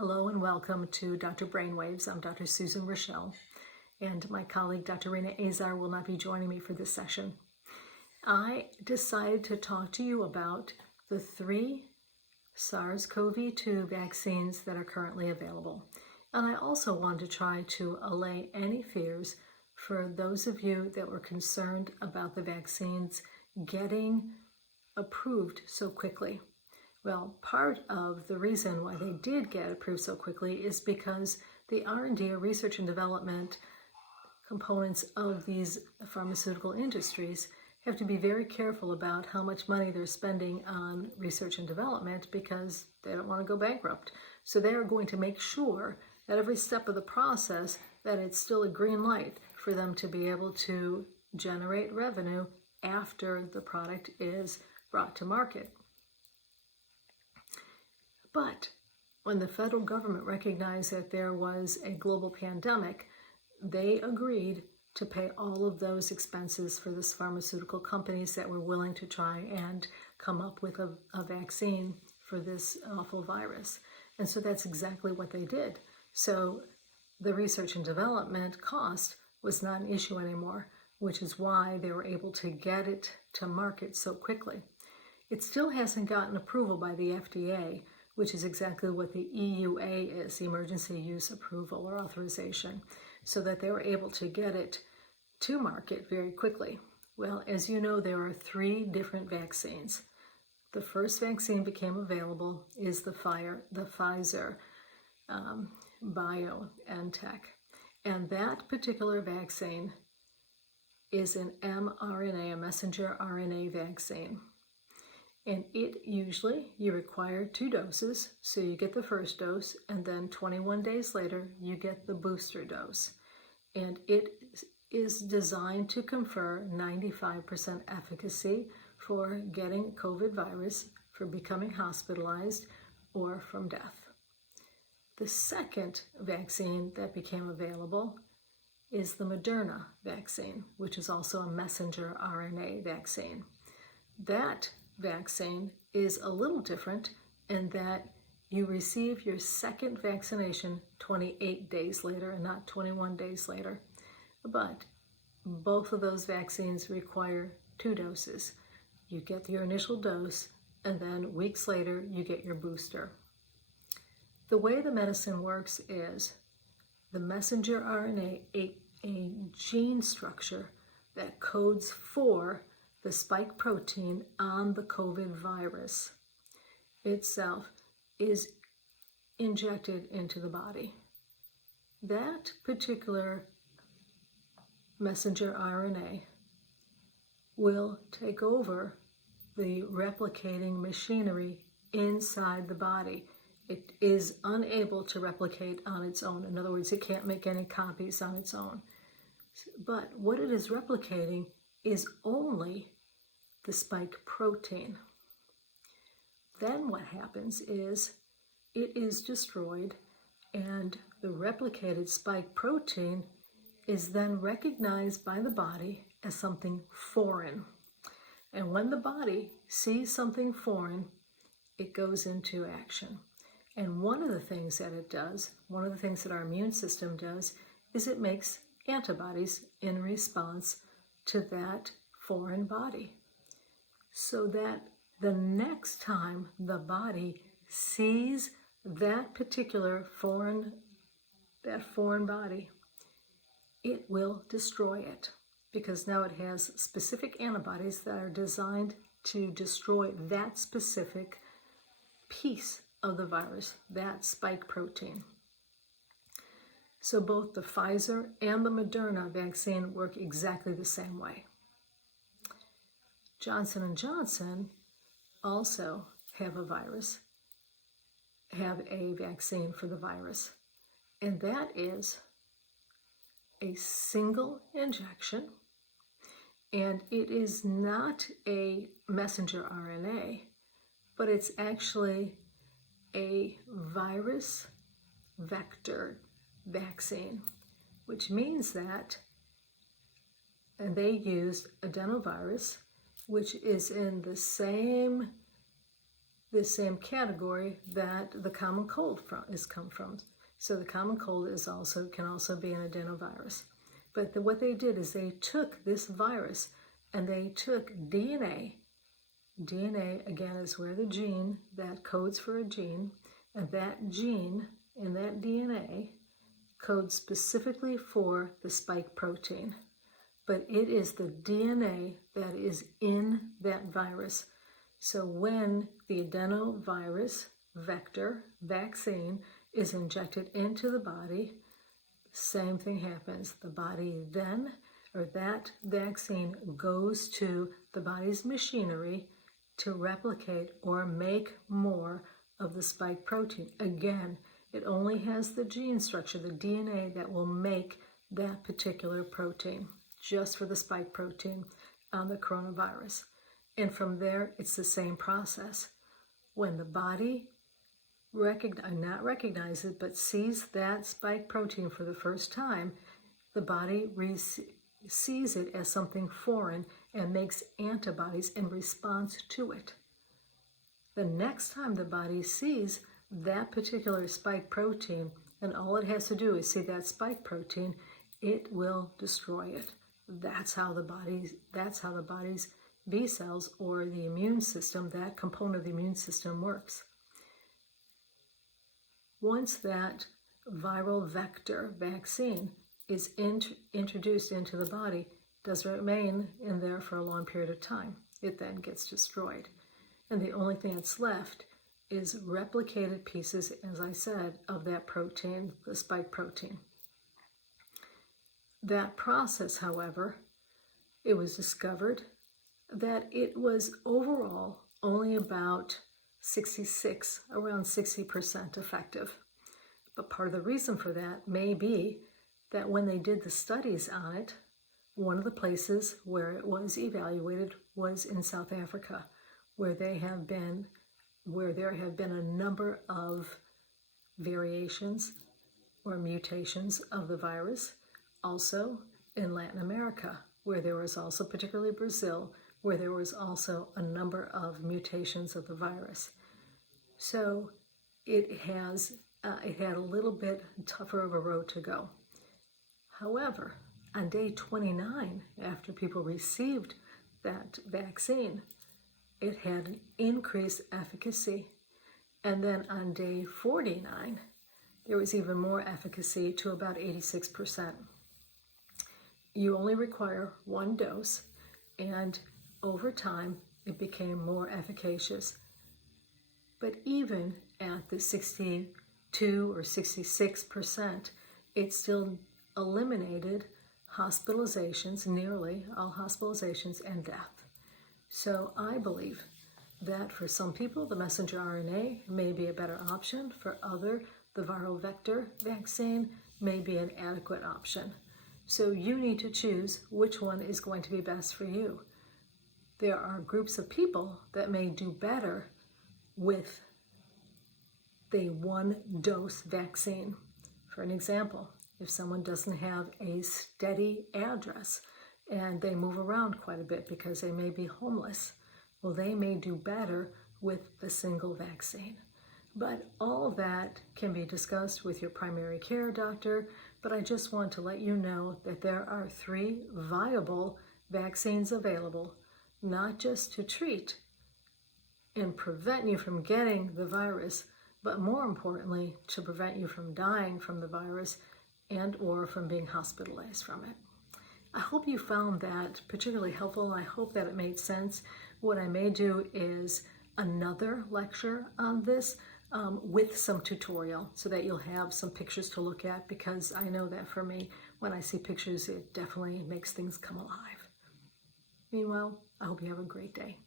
Hello and welcome to Dr. Brainwaves. I'm Dr. Susan Raschal, and my colleague Dr. Rina Azar will not be joining me for this session. I decided to talk to you about the 3 SARS-CoV-2 vaccines that are currently available. And I also want to try to allay any fears for those of you that were concerned about the vaccines getting approved so quickly. Well, part of the reason why they did get approved so quickly is because the R&D, or research and development components of these pharmaceutical industries, have to be very careful about how much money they're spending on research and development because they don't want to go bankrupt. So they are going to make sure that every step of the process that it's still a green light for them to be able to generate revenue after the product is brought to market. But when the federal government recognized that there was a global pandemic, they agreed to pay all of those expenses for the pharmaceutical companies that were willing to try and come up with a vaccine for this awful virus. And so that's exactly what they did. So the research and development cost was not an issue anymore, which is why they were able to get it to market so quickly. It still hasn't gotten approval by the FDA, which is exactly what the EUA is, the Emergency Use Approval or Authorization, so that they were able to get it to market very quickly. Well, as you know, there are 3 different vaccines. The first vaccine became available is the Pfizer-BioNTech, and that particular vaccine is an mRNA, a messenger RNA vaccine. And it usually, you require 2 doses, so you get the first dose, and then 21 days later, you get the booster dose. And it is designed to confer 95% efficacy for getting COVID virus, for becoming hospitalized, or from death. The second vaccine that became available is the Moderna vaccine, which is also a messenger RNA vaccine. That vaccine is a little different in that you receive your second vaccination 28 days later and not 21 days later. But both of those vaccines require 2 doses. You get your initial dose, and then weeks later you get your booster. The way the medicine works is the messenger RNA, a gene structure that codes for the spike protein on the COVID virus itself, is injected into the body. That particular messenger RNA will take over the replicating machinery inside the body. It is unable to replicate on its own. In other words, it can't make any copies on its own. But what it is replicating is only the spike protein. Then what happens is it is destroyed, and the replicated spike protein is then recognized by the body as something foreign. And when the body sees something foreign, it goes into action. And one of the things that it does, one of the things that our immune system does, is it makes antibodies in response to that foreign body. So that the next time the body sees that particular foreign body, it will destroy it, because now it has specific antibodies that are designed to destroy that specific piece of the virus, that spike protein. So both the Pfizer and the Moderna vaccine work exactly the same way. Johnson & Johnson also have a vaccine for the virus, and that is a single injection, and it is not a messenger RNA, but it's actually a virus vector vaccine, which means that they used adenovirus, which is in the same the same category that the common cold is come from. So the common cold can also be an adenovirus. But what they did is they took this virus and they took DNA. DNA, again, is where the gene that codes for a gene, and that gene in that DNA codes specifically for the spike protein. But it is the DNA that is in that virus. So when the adenovirus vector vaccine is injected into the body, same thing happens. The body then, or that vaccine goes to the body's machinery to replicate or make more of the spike protein. Again, it only has the gene structure, the DNA, that will make that particular protein, just for the spike protein on the coronavirus. And from there, it's the same process. When the body not recognize it, but sees that spike protein for the first time, the body sees it as something foreign and makes antibodies in response to it. The next time the body sees that particular spike protein, and all it has to do is see that spike protein, it will destroy it. That's how the body's B cells, or the immune system, that component of the immune system, works. Once that viral vector vaccine is introduced into the body, it doesn't remain in there for a long period of time. It then gets destroyed. And the only thing that's left is replicated pieces, as I said, of that protein, the spike protein. That process, however, it was discovered that it was overall only about around 60% effective. But part of the reason for that may be that when they did the studies on it, one of the places where it was evaluated was in South Africa, where there have been a number of variations or mutations of the virus. Also in Latin America, where there was also, particularly Brazil, where there was also a number of mutations of the virus. So it had a little bit tougher of a road to go. However, on day 29, after people received that vaccine, it had an increased efficacy. And then on day 49, there was even more efficacy to about 86%. You only require one dose, and over time, it became more efficacious. But even at the 62 or 66%, it still eliminated hospitalizations, nearly all hospitalizations, and death. So I believe that for some people, the messenger RNA may be a better option. For others, the viral vector vaccine may be an adequate option. So you need to choose which one is going to be best for you. There are groups of people that may do better with the one-dose vaccine. For an example, if someone doesn't have a steady address and they move around quite a bit because they may be homeless, well, they may do better with the single vaccine. But all that can be discussed with your primary care doctor, but I just want to let you know that there are 3 viable vaccines available, not just to treat and prevent you from getting the virus, but more importantly, to prevent you from dying from the virus and or from being hospitalized from it. I hope you found that particularly helpful. I hope that it made sense. What I may do is another lecture on this with some tutorial so that you'll have some pictures to look at, because I know that for me, when I see pictures, it definitely makes things come alive. Meanwhile, I hope you have a great day.